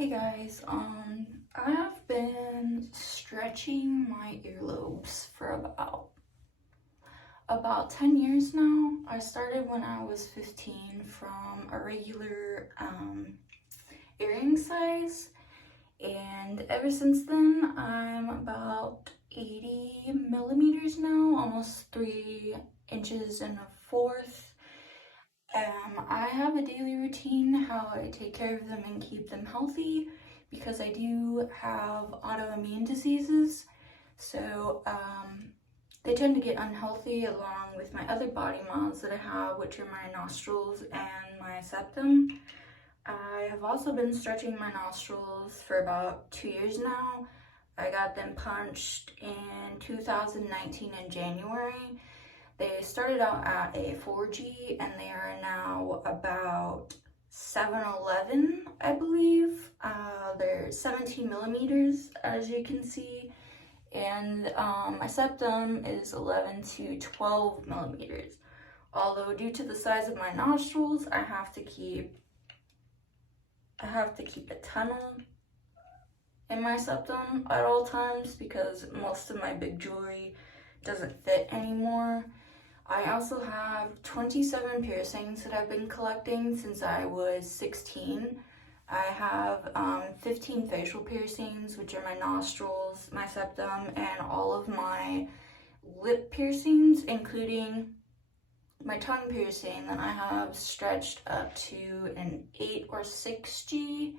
Hey guys, I have been stretching my earlobes for about 10 years now. I started when I was 15 from a regular earring size, and ever since then I'm about 80 millimeters now, almost 3 inches and a fourth. I have a daily routine how I take care of them and keep them healthy because I do have autoimmune diseases. So they tend to get unhealthy along with my other body mods that I have, which are my nostrils and my septum. I have also been stretching my nostrils for about 2 years now. I got them punched in 2019 in January. They started out at a 4G and they are now about 7'11", I believe. They're 17 millimeters, as you can see. And my septum is 11 to 12 millimeters. Although due to the size of my nostrils, I have to keep a tunnel in my septum at all times because most of my big jewelry doesn't fit anymore. I also have 27 piercings that I've been collecting since I was 16. I have 15 facial piercings, which are my nostrils, my septum, and all of my lip piercings, including my tongue piercing that I have stretched up to an 8 or 6G.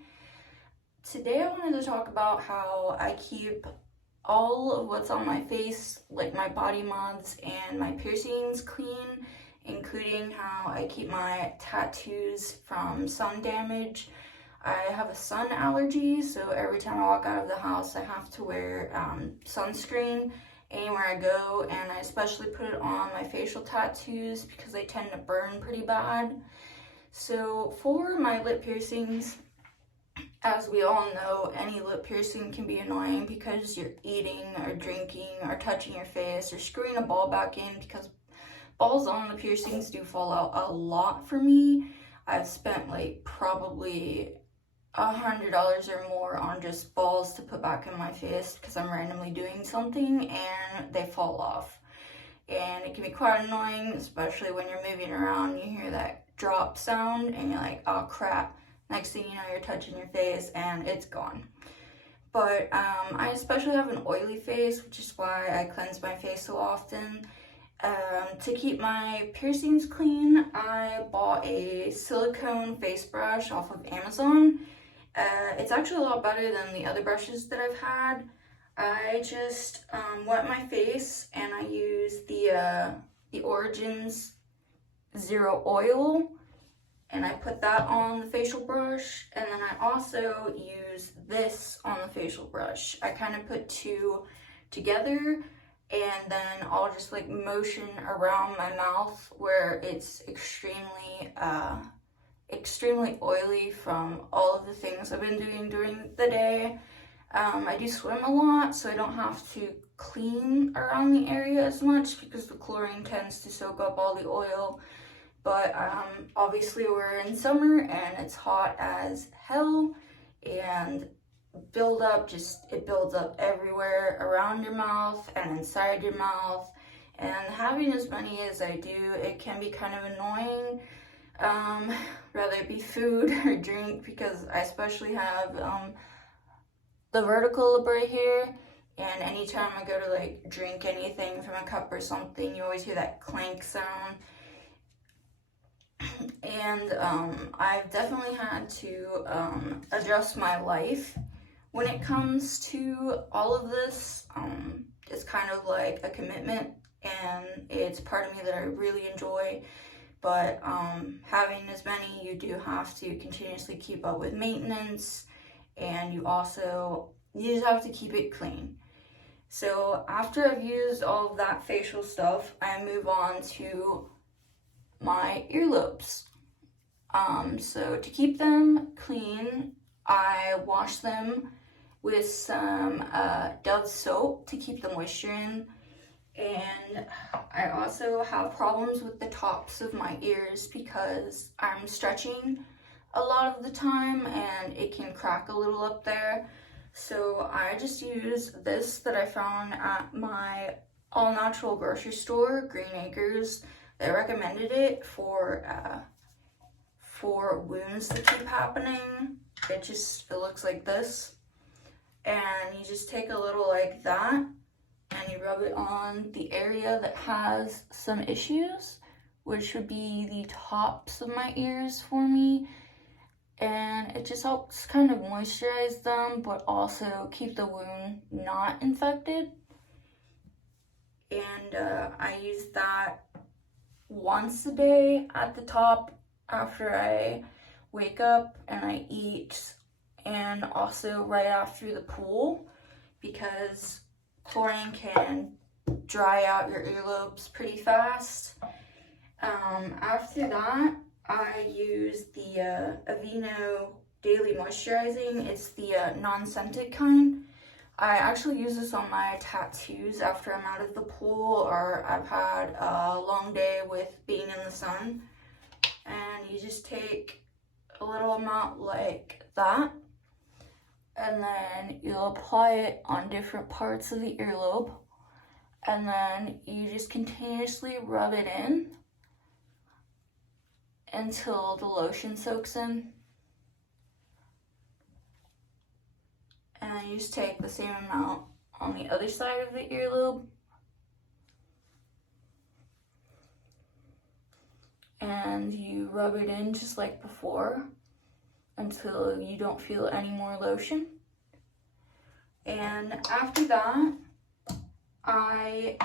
Today I wanted to talk about how I keep all of what's on my face, like my body mods and my piercings, clean, including how I keep my tattoos from sun damage. I have a sun allergy, so every time I walk out of the house I have to wear sunscreen anywhere I go, and I especially put it on my facial tattoos because they tend to burn pretty bad. So for my lip piercings, as we all know, any lip piercing can be annoying because you're eating or drinking or touching your face or screwing a ball back in, because balls on the piercings do fall out a lot for me. I've spent like probably $100 or more on just balls to put back in my face because I'm randomly doing something and they fall off. And it can be quite annoying, especially when you're moving around, you hear that drop sound and you're like, oh crap. Next thing you know, you're touching your face and it's gone. But I especially have an oily face, which is why I cleanse my face so often. To keep my piercings clean, I bought a silicone face brush off of Amazon. It's actually a lot better than the other brushes that I've had. I just wet my face and I use the Origins Zero Oil. And I put that on the facial brush, and then I also use this on the facial brush. I kind of put two together, and then I'll just like motion around my mouth where it's extremely oily from all of the things I've been doing during the day. I do swim a lot, so I don't have to clean around the area as much because the chlorine tends to soak up all the oil. But obviously we're in summer and it's hot as hell, and it builds up everywhere around your mouth and inside your mouth. And having as many as I do, it can be kind of annoying, whether it be food or drink, because I especially have the vertical lip right here. And anytime I go to like drink anything from a cup or something, you always hear that clank sound. And I've definitely had to adjust my life when it comes to all of this. It's kind of like a commitment, and it's part of me that I really enjoy. But having as many, you do have to continuously keep up with maintenance, and you just have to keep it clean. So after I've used all of that facial stuff, I move on to my earlobes. So to keep them clean, I wash them with some Dove soap to keep the moisture in. And I also have problems with the tops of my ears because I'm stretching a lot of the time and it can crack a little up there. So I just use this that I found at my all natural grocery store, Green Acres. They recommended it for wounds that keep happening. It looks like this. And you just take a little like that and you rub it on the area that has some issues, which would be the tops of my ears for me. And it just helps kind of moisturize them, but also keep the wound not infected. And I use that once a day at the top after I wake up and I eat, and also right after the pool, because chlorine can dry out your earlobes pretty fast. After that, I use the Aveeno Daily Moisturizing. It's the non-scented kind. I actually use this on my tattoos after I'm out of the pool or I've had a long day with being in the sun. And you just take a little amount like that, and then you'll apply it on different parts of the earlobe, and then you just continuously rub it in until the lotion soaks in. And you just take the same amount on the other side of the earlobe. And you rub it in just like before until you don't feel any more lotion. And after that, I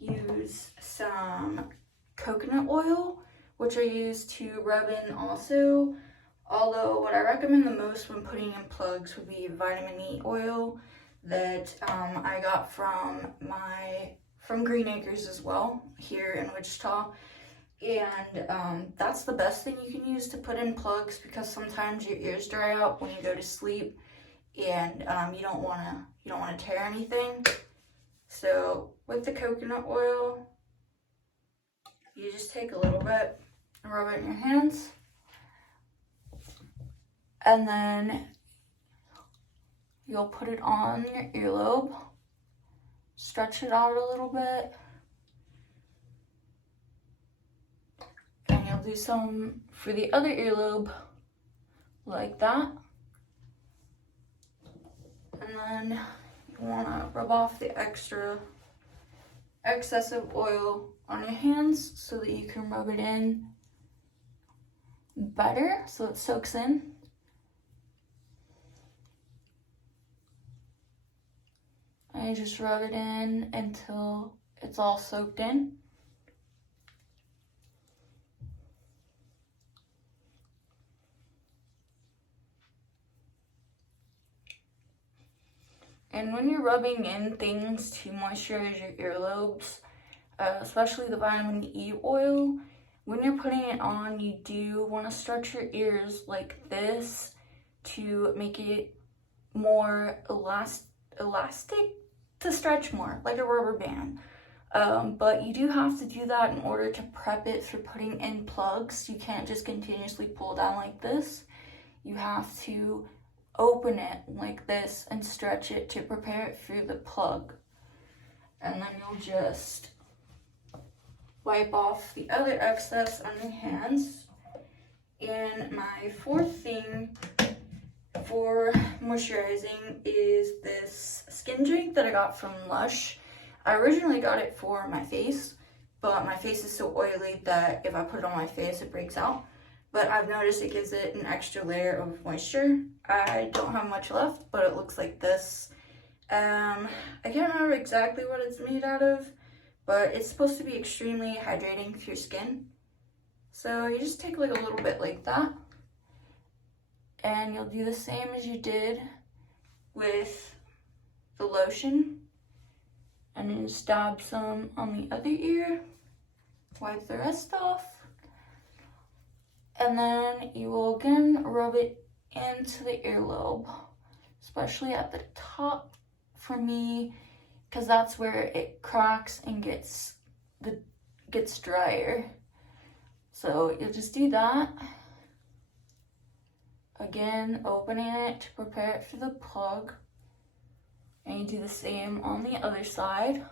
use some coconut oil, which I use to rub in also. Although what I recommend the most when putting in plugs would be vitamin E oil that I got from Green Acres as well, here in Wichita. And that's the best thing you can use to put in plugs, because sometimes your ears dry out when you go to sleep, and you don't want to tear anything. So with the coconut oil, you just take a little bit and rub it in your hands, and then you'll put it on your earlobe, stretch it out a little bit, and you'll do some for the other earlobe like that. And then you want to rub off the excessive oil on your hands so that you can rub it in better so it soaks in. And you just rub it in until it's all soaked in. And when you're rubbing in things to moisturize your earlobes, especially the vitamin E oil, when you're putting it on, you do want to stretch your ears like this to make it more elastic to stretch more, like a rubber band. But you do have to do that in order to prep it for putting in plugs. You can't just continuously pull down like this. You have to open it like this and stretch it to prepare it for the plug. And then you'll just wipe off the other excess on your hands. And my fourth thing for moisturizing is this skin drink that I got from Lush. I originally got it for my face, but my face is so oily that if I put it on my face, it breaks out. But I've noticed it gives it an extra layer of moisture. I don't have much left, but it looks like this. I can't remember exactly what it's made out of, but it's supposed to be extremely hydrating for your skin. So you just take like a little bit like that, and you'll do the same as you did with the lotion, and then just dab some on the other ear, wipe the rest off, and then you will again rub it into the earlobe, especially at the top for me, because that's where it cracks and gets drier. So you'll just do that. Again, opening it to prepare it for the plug. And you do the same on the other side.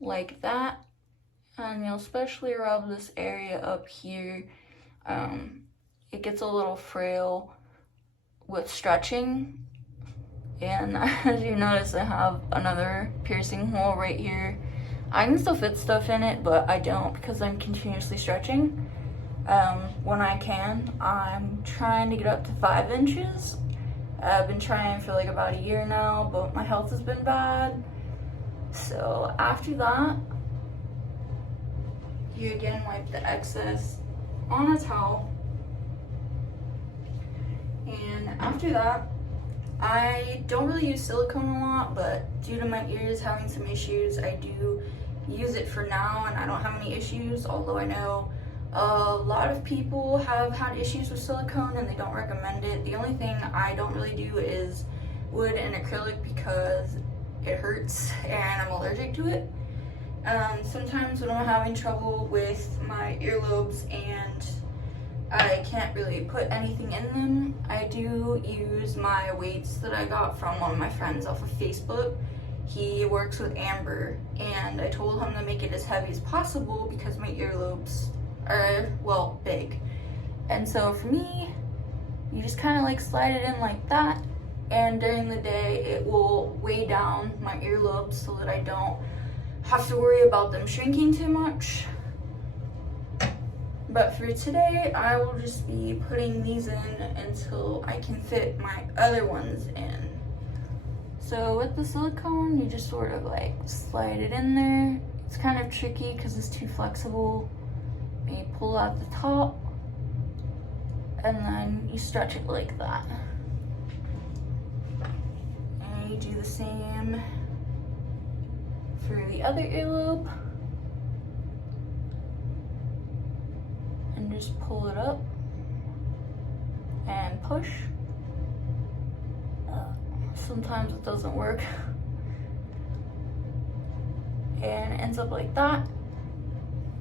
Like that. And you'll especially rub this area up here. It gets a little frail with stretching. And as you notice, I have another piercing hole right here. I can still fit stuff in it, but I don't because I'm continuously stretching. When I can, I'm trying to get up to 5 inches. I've been trying for like about a year now, but my health has been bad. So after that, you again wipe the excess on a towel. And after that, I don't really use silicone a lot, but due to my ears having some issues, I do use it for now, and I don't have any issues, although I know a lot of people have had issues with silicone and they don't recommend it. The only thing I don't really do is wood and acrylic because it hurts and I'm allergic to it. Sometimes when I'm having trouble with my earlobes and I can't really put anything in them, I do use my weights that I got from one of my friends off of Facebook. He works with amber, and I told him to make it as heavy as possible because my earlobes are, well, big. And so for me, you just kind of like slide it in like that, and during the day it will weigh down my earlobes so that I don't have to worry about them shrinking too much. But for today, I will just be putting these in until I can fit my other ones in. So with the silicone, you just sort of like slide it in there. It's kind of tricky because it's too flexible. And you pull out the top, and then you stretch it like that. And you do the same for the other earlobe. And just pull it up and push. Sometimes it doesn't work. And it ends up like that.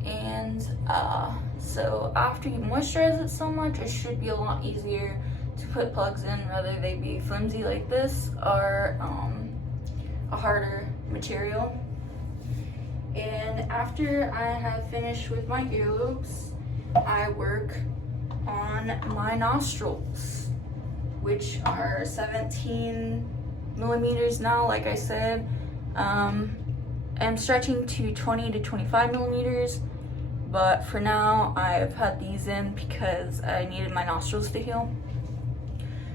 And so after you moisturize it so much, it should be a lot easier to put plugs in, whether they be flimsy like this or a harder material. And after I have finished with my earlobes, I work on my nostrils, which are 17 millimeters now, like I said. I'm stretching to 20 to 25 millimeters, but for now I've had these in because I needed my nostrils to heal.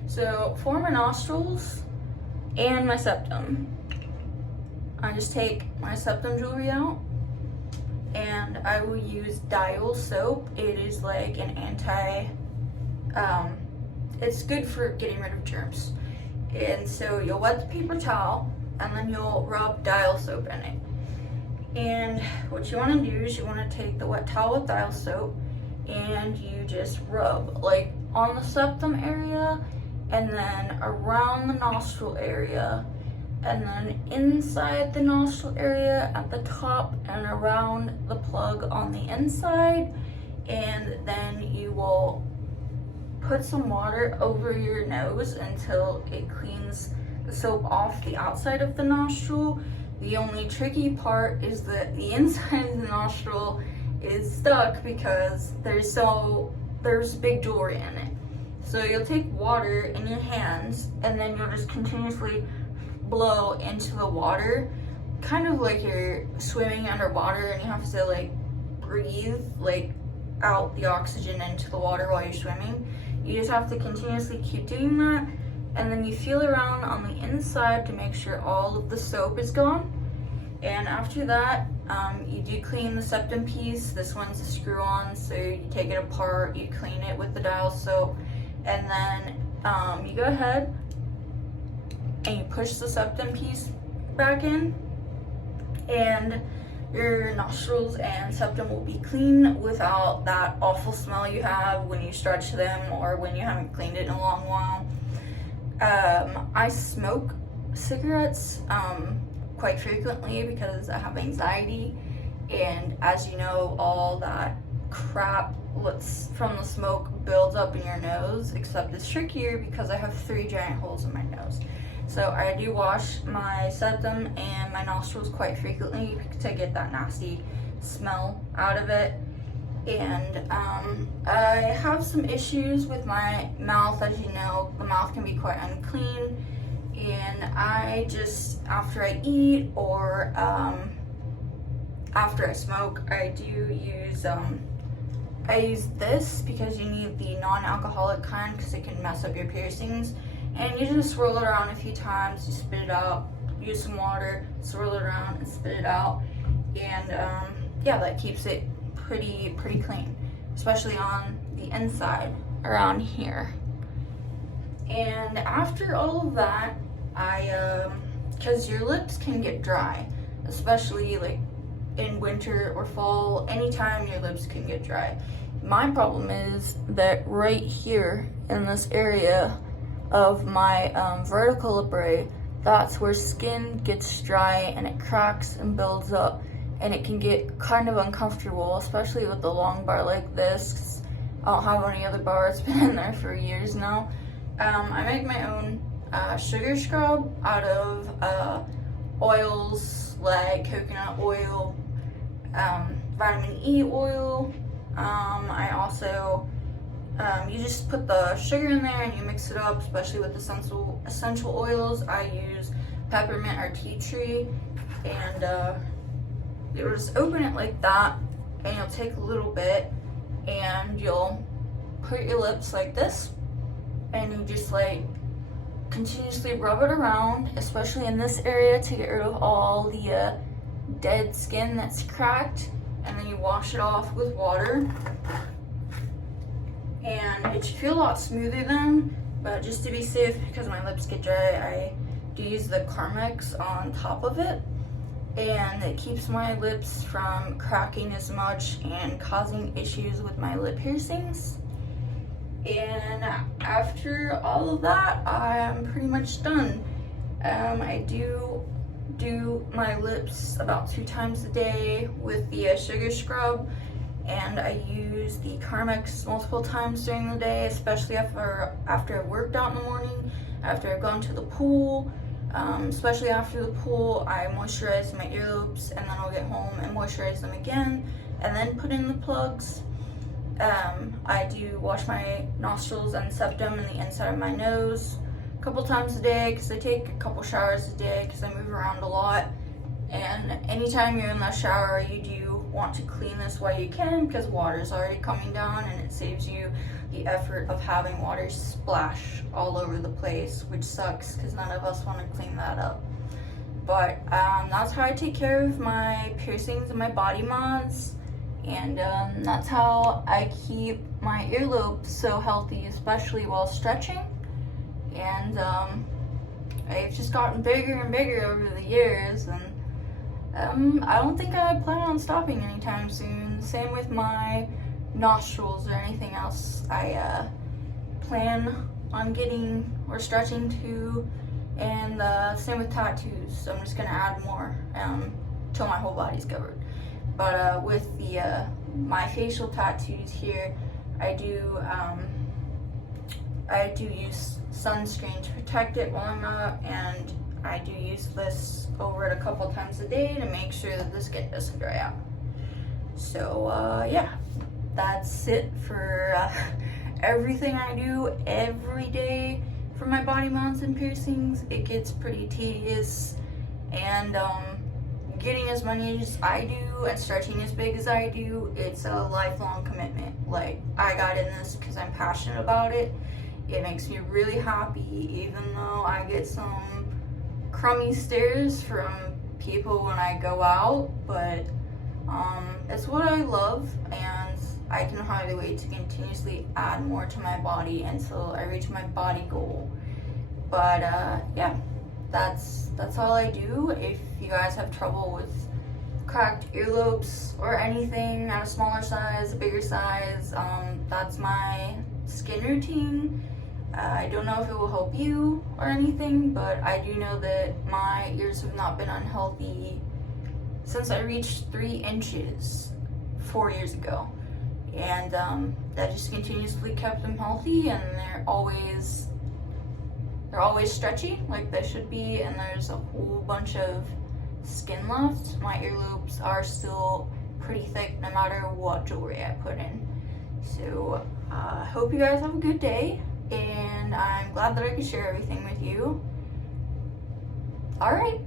So for my nostrils and my septum, I just take my septum jewelry out and I will use Dial soap. It is like an it's good for getting rid of germs. And so you'll wet the paper towel and then you'll rub Dial soap in it. And what you want to do is you want to take the wet towel with Dial soap and you just rub like on the septum area and then around the nostril area and then inside the nostril area at the top and around the plug on the inside. And then you will put some water over your nose until it cleans the soap off the outside of the nostril. The only tricky part is that the inside of the nostril is stuck because there's big jewelry in it. So you'll take water in your hands and then you'll just continuously blow into the water, kind of like you're swimming underwater and you have to like breathe like out the oxygen into the water while you're swimming. You just have to continuously keep doing that, and then you feel around on the inside to make sure all of the soap is gone. And after that, you do clean the septum piece. This one's a screw-on, so you take it apart, you clean it with the Dial soap, and then you go ahead and you push the septum piece back in, and your nostrils and septum will be clean without that awful smell you have when you stretch them or when you haven't cleaned it in a long while. I smoke cigarettes quite frequently because I have anxiety, and as you know, all that crap from the smoke builds up in your nose, except it's trickier because I have 3 giant holes in my nose. So I do wash my septum and my nostrils quite frequently to get that nasty smell out of it. And I have some issues with my mouth. As you know, the mouth can be quite unclean, and I just, after I eat or after I smoke, I do use I use this because you need the non-alcoholic kind because it can mess up your piercings. And you just swirl it around a few times, you spit it out, use some water, swirl it around and spit it out. And yeah, that keeps it pretty clean, especially on the inside around here. And after all of that, because your lips can get dry, especially like in winter or fall, anytime your lips can get dry. My problem is that right here in this area of my vertical labret, that's where skin gets dry and it cracks and builds up, and it can get kind of uncomfortable, especially with the long bar like this. I don't have any other bar, it's been in there for years now. I make my own sugar scrub out of oils like coconut oil, vitamin E oil. I also, you just put the sugar in there and you mix it up, especially with essential oils. I use peppermint or tea tree, and you'll just open it like that, and you'll take a little bit and you'll put your lips like this, and you just like continuously rub it around, especially in this area, to get rid of all the dead skin that's cracked. And then you wash it off with water, and it should feel a lot smoother then, but just to be safe, because my lips get dry, I do use the Carmex on top of it, and it keeps my lips from cracking as much and causing issues with my lip piercings. And after all of that, I'm pretty much done. I do my lips about 2 times a day with the sugar scrub, and I use the Carmex multiple times during the day, especially after I've worked out in the morning, after I've gone to the pool. Especially after the pool, I moisturize my earlobes, and then I'll get home and moisturize them again, and then put in the plugs. I do wash my nostrils and septum and the inside of my nose a couple times a day, because I take a couple showers a day because I move around a lot. And anytime you're in that shower, you do want to clean this while you can, because water is already coming down, and it saves you the effort of having water splash all over the place, which sucks because none of us want to clean that up. But that's how I take care of my piercings and my body mods, and that's how I keep my earlobes so healthy, especially while stretching. And I've just gotten bigger and bigger over the years, and I don't think I plan on stopping anytime soon. Same with my nostrils or anything else I plan on getting or stretching to, and same with tattoos. So I'm just gonna add more till my whole body's covered. But with the my facial tattoos here, I do use sunscreen to protect it while I'm out, and I do use this over it a couple times a day to make sure that the skin doesn't dry out. So yeah, that's it for everything I do every day for my body mounts and piercings. It gets pretty tedious, and getting as many as I do and stretching as big as I do, it's a lifelong commitment. Like, I got in this because I'm passionate about it. It makes me really happy, even though I get some crummy stares from people when I go out, but it's what I love, and I can hardly wait to continuously add more to my body until I reach my body goal. But yeah, that's all I do. If you guys have trouble with cracked earlobes or anything at a smaller size, a bigger size, that's my skin routine. I don't know if it will help you or anything, but I do know that my ears have not been unhealthy since I reached 3 inches 4 years ago. and that just continuously kept them healthy, and they're always stretchy like they should be, and there's a whole bunch of skin left. My earlobes are still pretty thick no matter what jewelry I put in. So I hope you guys have a good day, and I'm glad that I could share everything with you. All right.